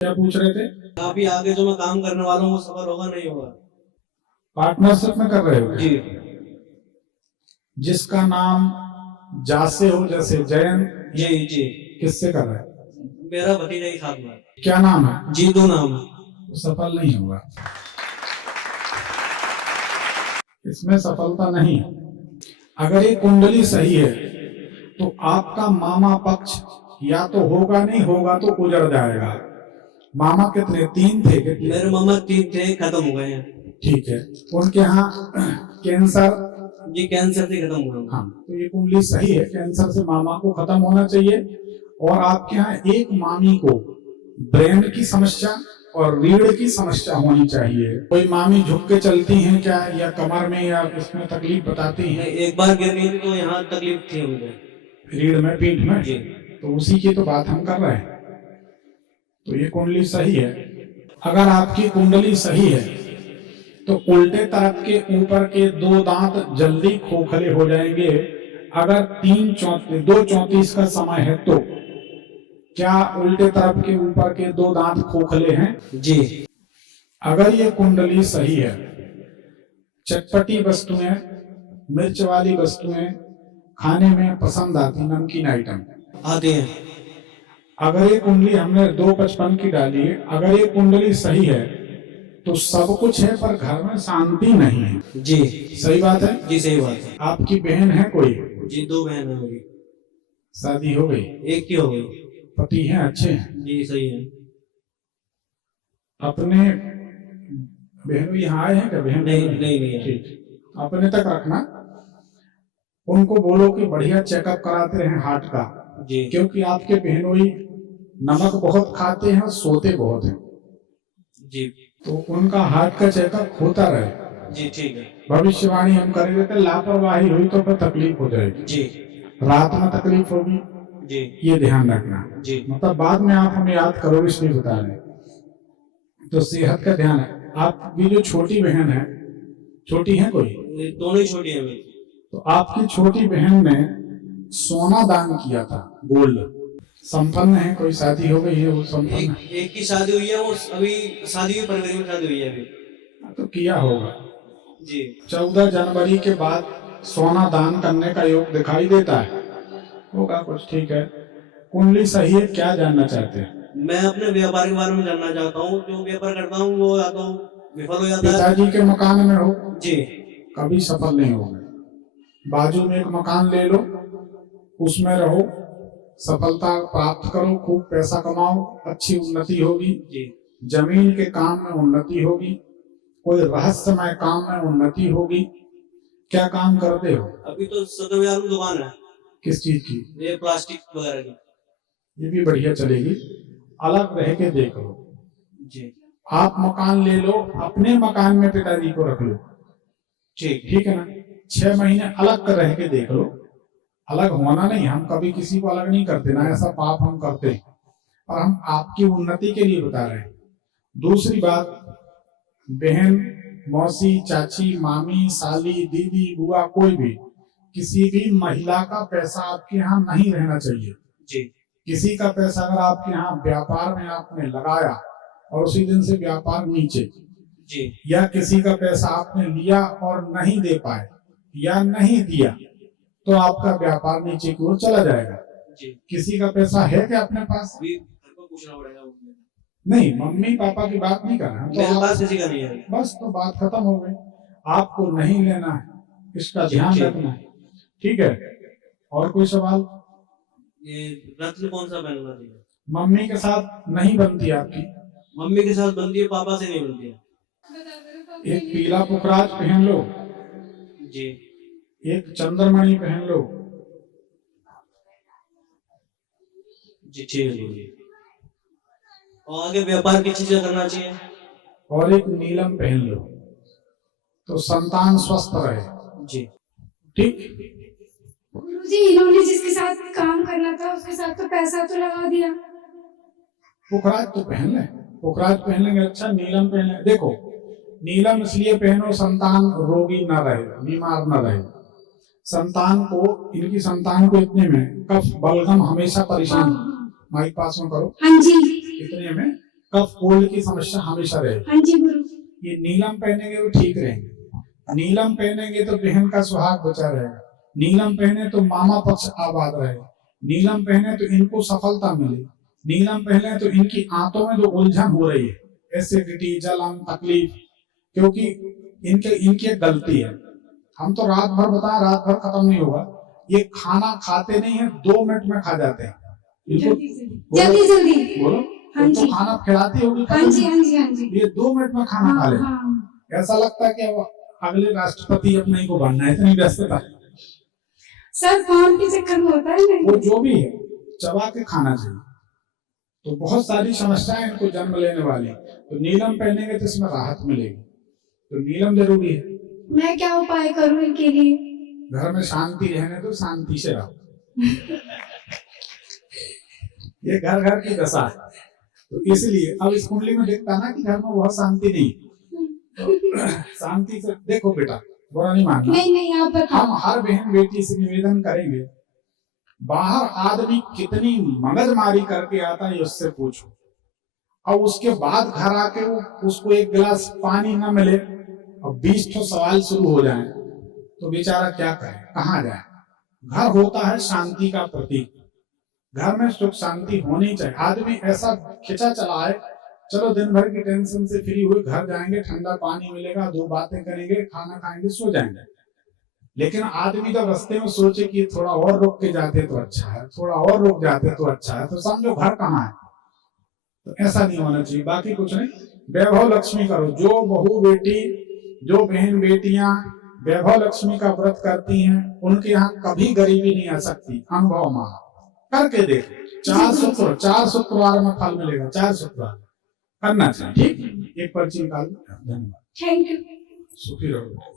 क्या पूछ रहे थे? अभी आगे जो मैं काम करने वाला हूँ वो सफल होगा नहीं होगा? पार्टनरशिप में कर रहे हो? जी। जिसका नाम जासे हो, जैसे जयंत, जी जी। किससे कर रहे हो? मेरा भतीजा ही साथ में। क्या नाम है? जीतू नाम है। तो सफल नहीं होगा, इसमें सफलता नहीं है। अगर ये कुंडली सही है तो आपका मामा पक्ष या तो होगा, नहीं होगा तो उजड़ जाएगा। मामा कितने? 3 थे? कितने? मेरे मामा 3 थे, खत्म हो गए हैं। ठीक है। उनके यहाँ कैंसर? जी, कैंसर से खत्म हुआ। हाँ, तो ये कुंडली सही है, कैंसर से मामा को खत्म होना चाहिए। और आपके यहाँ एक मामी को ब्रेन की समस्या और रीढ़ की समस्या होनी चाहिए। कोई मामी झुक के चलती हैं क्या, या कमर में या इसमें तकलीफ बताती हैं? एक बार गिर गई थी तो यहाँ तकलीफ थी मुझे, रीढ़ में, पीठ में। जी। तो उसी की तो बात हम कर रहे हैं। तो ये कुंडली सही है। अगर आपकी कुंडली सही है तो उल्टे तरफ के ऊपर के 2 दांत जल्दी खोखले हो जाएंगे। अगर 2:34 का समय है तो क्या उल्टे तरफ के ऊपर के 2 दांत खोखले हैं? जी। अगर ये कुंडली सही है, चटपटी वस्तुएं, मिर्च वाली वस्तुएं खाने में पसंद आती, नमकीन आइटम आते हैं। अगर ये कुंडली हमने 2:55 की डाली है, अगर ये कुंडली सही है तो सब कुछ है, पर घर में शांति नहीं है। जी। सही बात है? जी सही बात है। आपकी बहन है कोई? जी, 2 बहन है मेरी। शादी हो गई? एक की हो गई। पति हैं, अच्छे हैं? जी सही है। अपने बहनों यहाँ आए हैं क्या? बहन नहीं नहीं नहीं। ठीक, अपने तक रखना। उनको बोलो कि बढ़िया चेकअप कराते रहें हार्ट का। जी। क्योंकि आपके बहनोई नमक बहुत खाते हैं और सोते बहुत हैं। जी। तो उनका हार्ट का चेकअप होता रहे। जी ठीक है। भविष्यवाणी हम कर देते, लापरवाही हुई तो फिर तकलीफ हो जाएगी। जी। रात में तकलीफ होगी, जी। ये ध्यान रखना। जी। मतलब बाद में आप हमें याद करोगे इसलिए बता रहे। तो सेहत का ध्यान है। आपकी जो छोटी बहन है, छोटी है कोई? दोनों ही छोटी है मेरी। तो आपकी छोटी बहन ने सोना दान किया था, गोल्ड। संपन्न है? कोई शादी हो गई है वो संपन्न? एक की शादी हुई है, वो अभी शादी हुई, फरवरी में शादी हुई है अभी। तो किया होगा। जी। 14 जनवरी के बाद सोना दान करने का योग दिखाई देता है, होगा कुछ। ठीक है, कुंडली सही है। क्या जानना चाहते हैं? मैं अपने व्यापार के बारे में जानना चाहता हूँ। जो व्यापार करता हूँ वो या तो विफल हो जाता है। पिताजी के मकान में हो? जी। कभी सफल नहीं होगा। बाजू में एक मकान ले लो, उसमें रहो, सफलता प्राप्त करो, खूब पैसा कमाओ, अच्छी उन्नति होगी। जी। जमीन के काम में उन्नति होगी, कोई रहस्यमय काम में उन्नति होगी। क्या काम करते हो? अभी तो 70,000 में दुकान है। किस चीज की? ये प्लास्टिक वगैरह की। ये भी बढ़िया चलेगी, अलग रह के देख लो। जी। आप मकान ले लो, अपने मकान में पिताजी को रख लो। ठीक है ना? 6 महीने अलग कर रह के देख लो। अलग होना नहीं, हम कभी किसी को अलग नहीं करते ना, ऐसा पाप हम करते हैं, और हम आपकी उन्नति के लिए बता रहे हैं। दूसरी बात, बहन, मौसी, चाची, मामी, साली, दीदी, बुआ, कोई भी, किसी भी महिला का पैसा आपके यहाँ नहीं रहना चाहिए। जी। किसी का पैसा अगर आपके यहाँ व्यापार में आपने लगाया और उसी दिन से व्यापार नीचे, जी। या किसी का पैसा आपने लिया और नहीं दे पाए या नहीं दिया, तो आपका व्यापार नीचे की ओर चला जाएगा। जी। किसी का पैसा है क्या अपने पास? पूछना पड़ेगा। नहीं, मम्मी पापा की बात नहीं कर रहे हैं, मेरे पास किसी का नहीं है। बस, तो बात खत्म हो गई। आपको नहीं लेना है, इसका ध्यान रखना है। ठीक है, और कोई सवाल? ये रत्न कौन सा पहनना चाहिए? मम्मी के साथ नहीं बनती आपकी? मम्मी के साथ बनती है, पापा से नहीं बनती है। एक पीला पुखराज पहन लो। जी। एक चंद्रमणि पहन लो। जी ठीक है। और आगे व्यापार की चीजें करना चाहिए। और एक नीलम पहन लो, तो संतान स्वस्थ रहे। जी। ठीक। गुरुजी, इन्होंने जिसके साथ काम करना था उसके साथ तो पैसा तो लगा दिया। पुखराज तो पहन ले, पुखराज पहन लेंगे, अच्छा नीलम पहन ले। देखो, नीलम इसलिए पहनो संतान रोगी न रहे, बीमार न रहे। संतान को, इनकी संतान को इतने में कफ बलगम हमेशा परेशान। माइक पास में करो। हाँ जी। इतने में कफ कोल्ड की समस्या हमेशा रहेगी। हाँ जी गुरु। ये नीलम पहनेंगे तो ठीक रहेंगे, नीलम पहनेंगे तो बहन का सुहाग बचा रहेगा, नीलम पहने तो मामा पक्ष आबाद रहेगा, नीलम पहने तो इनको सफलता मिले, नीलम पहने तो इनकी आंतों में जो उलझन हो रही है, एसिडिटी, जलन, तकलीफ, क्योंकि इनकी एक गलती है। हम तो रात भर बताएं, रात भर खत्म नहीं होगा। ये खाना खाते नहीं है, 2 मिनट में खा जाते हैं। इनको जल्दी जल्दी बोलो, हाँ तुम तो जी। खाना खिलाती होगी, हाँ जी हाँ जी हाँ जी। ये 2 मिनट में खाना खा हाँ ले। हाँ। ऐसा लगता है कि अब अगले राष्ट्रपति अपने ही को बनना है, इतनी व्यस्तता है। सर काम के चक्कर में होता है वो नहीं। जो भी है चबा के खाना चाहिए। तो बहुत सारी समस्याएं इनको जन्म लेने वाली, तो नीलम पहनेंगे तो इसमें राहत मिलेगी। तो नीलम जरूरी है। मैं क्या उपाय करूं इनके लिए? घर में शांति रहने तो शांति से रहो। ये घर घर की दशा है, तो इसलिए अब इस कुंडली में देखता ना कि घर में बहुत शांति नहीं, तो शांति से देखो बेटा, बुरा नहीं मानना। नहीं नहीं आप बताओ। हम हर बहन बेटी से निवेदन करेंगे, बाहर आदमी कितनी मगजमारी करके आता है उससे पूछो, और उसके बाद घर आके वो उसको एक गिलास पानी न मिले और 20 ठो सवाल शुरू हो जाए, तो बेचारा क्या करे, कहाँ जाए। घर होता है शांति का प्रतीक, घर में सुख शांति होनी चाहिए। आदमी ऐसा खिंचा चला है, चलो दिन भर की टेंशन से फ्री हुए घर जाएंगे, ठंडा पानी मिलेगा, 2 बातें करेंगे, खाना खाएंगे, सो जाएंगे। लेकिन आदमी जब रास्ते में सोचे कि थोड़ा और रुक के जाते तो अच्छा है, थोड़ा और रुक जाते तो अच्छा है, तो समझो घर कहाँ है। तो ऐसा नहीं होना चाहिए। बाकी कुछ नहीं, वैभव लक्ष्मी करो। जो बहू बेटी, जो बहन बेटियां वैभव लक्ष्मी का व्रत करती हैं, उनके यहाँ कभी गरीबी नहीं आ सकती। अनुभव मानो, करके देखो। 4 शुक्रवार में फल मिलेगा, 4 शुक्रवार करना चाहिए। ठीक, एक पर्ची निकाल। धन्यवाद, थैंक यू। सुखी रहो।